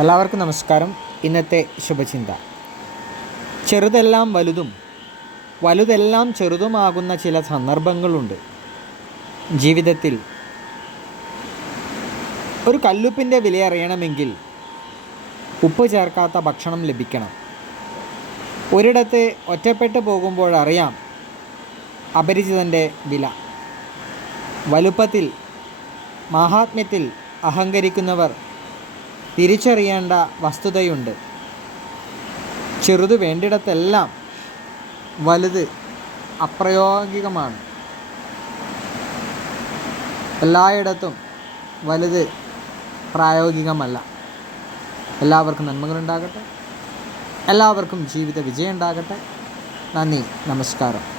എല്ലാവർക്കും നമസ്കാരം. ഇന്നത്തെ ശുഭചിന്ത. ചെറുതെല്ലാം വലുതും വലുതെല്ലാം ചെറുതുമാകുന്ന ചില സന്ദർഭങ്ങളുണ്ട്. ജീവിതത്തിൽ ഒരു കല്ലുപ്പിന്റെ വില അറിയണമെങ്കിൽ ഉപ്പ് ചേർക്കാത്ത ഭക്ഷണം ലഭിക്കണം. ഒരിടത്ത് ഒറ്റപ്പെട്ടു പോകുമ്പോൾ അറിയാം അപരിചിതന്റെ വില. വലുപ്പത്തിൽ മഹാത്മ്യത്തിൽ അഹങ്കരിക്കുന്നവർ തിരിച്ചറിയേണ്ട വസ്തുതയുണ്ട്. ചെറുത് വേണ്ടിടത്തെല്ലാം വലുത് അപ്രയോഗികമാണ്. എല്ലായിടത്തും വലുത് പ്രായോഗികമല്ല. എല്ലാവർക്കും നന്മകളുണ്ടാകട്ടെ എല്ലാവർക്കും ജീവിത വിജയം ഉണ്ടാകട്ടെ. നന്ദി നമസ്കാരം.